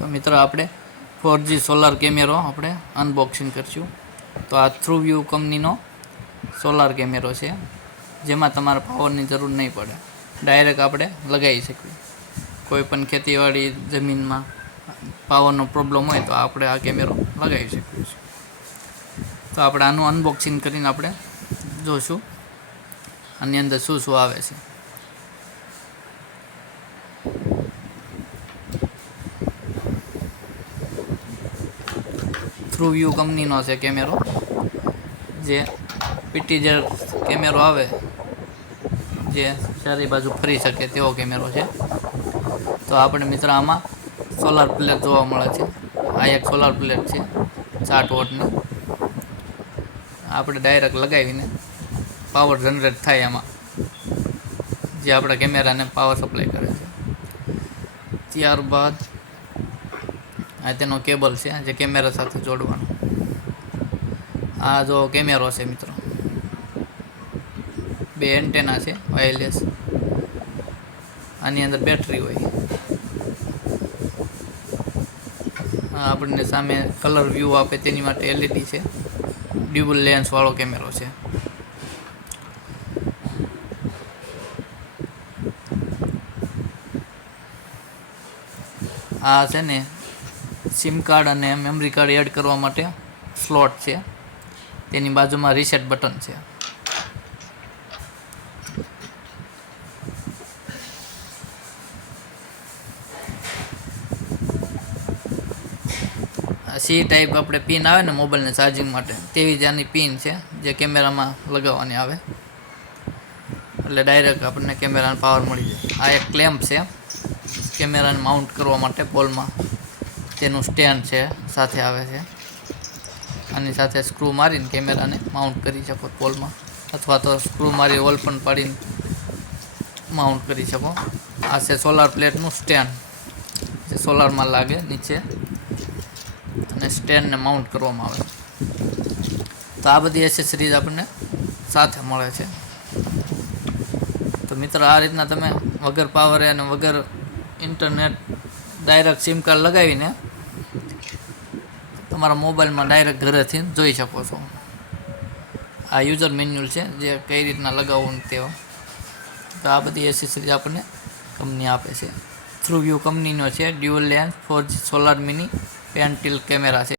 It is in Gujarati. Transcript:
તો મિત્રો આપણે ફોર જી સોલાર કેમેરો આપણે અનબોક્સિંગ કરીશું. તો આ થ્રુ વ્યૂ કંપનીનો સોલાર કેમેરો છે. જેમાં તમારે પાવરની જરૂર નહીં પડે. ડાયરેક્ટ આપણે લગાવી શકીએ. કોઈ પણ ખેતીવાડી જમીનમાં પાવરનો પ્રોબ્લેમ હોય તો આપણે આ કેમેરો લગાવી શકીએ છીએ. તો આપણે આનું અનબોક્સિંગ કરીને આપણે જોશું. આની અંદર શું શું આવે છે. થ્રુ વ્યૂ કંપનીનો છે કેમેરો. જે પીટી જે કેમેરો આવે, જે ચારે બાજુ ફરી શકે તેવો કેમેરો છે. તો આપણે મિત્ર આમાં સોલાર પ્લેટ જોવા મળે છે. આ એક સોલાર પ્લેટ છે સાઠ વોટની. આપણે ડાયરેક્ટ લગાવીને પાવર જનરેટ થાય એમાં જે આપણા કેમેરાને પાવર સપ્લાય કરે છે. ત્યારબાદ આ તેનો કેબલ છે, જે કેમેરા સાથે જોડવાનો. આ જો કેમેરો છે મિત્રો. બે એન્ટેના છે વાયરલેસ આની અંદર બેટરી હોય. આપણને સામે કલર વ્યૂ આપે તેની માટે એલઈડી છે. ડ્યુબલ લેન્સવાળો કેમેરો છે. આ છે ને સિમ કાર્ડ અને મેમરી કાર્ડ એડ કરવા માટે સ્લોટ છે. તેની બાજુમાં રીસેટ બટન છે. સી ટાઈપ આપણે પિન આવે ને મોબાઈલને ચાર્જિંગ માટે, તેવી જ આની પિન છે જે કેમેરામાં લગાવવાની આવે. એટલે ડાયરેક્ટ આપણને કેમેરાને પાવર મળી જાય. આ એક ક્લેમ્પ છે. કેમેરાને માઉન્ટ કરવા માટે પોલમાં તેનું સ્ટેન્ડ છે, સાથે આવે છે. આની સાથે સ્ક્રૂ મારીને કેમેરાને માઉન્ટ કરી શકો પોલમાં. અથવા તો સ્ક્રૂ મારી હોલ પણ પાડીને માઉન્ટ કરી શકો. આ છે સોલાર પ્લેટનું સ્ટેન્ડ જે સોલારમાં લાગે નીચે. અને સ્ટેન્ડને માઉન્ટ કરવામાં આવે. તો આ બધી એસેસરીઝ આપણને સાથે મળે છે. તો મિત્ર, આ રીતના તમે વગર પાવરે અને વગર ઇન્ટરનેટ ડાયરેક્ટ સિમ કાર્ડ લગાવીને તમારા મોબાઈલમાં ડાયરેક્ટ ઘરેથી જોઈ શકો છો. આ યુઝર મેન્યુઅલ છે, જે કઈ રીતના લગાવવું તેવા તો આ બધી એસેસરીઝ આપણને કંપની આપે છે. થ્રુ વ્યૂ કંપનીનો છે dual lens four solar mini pan tilt camera છે.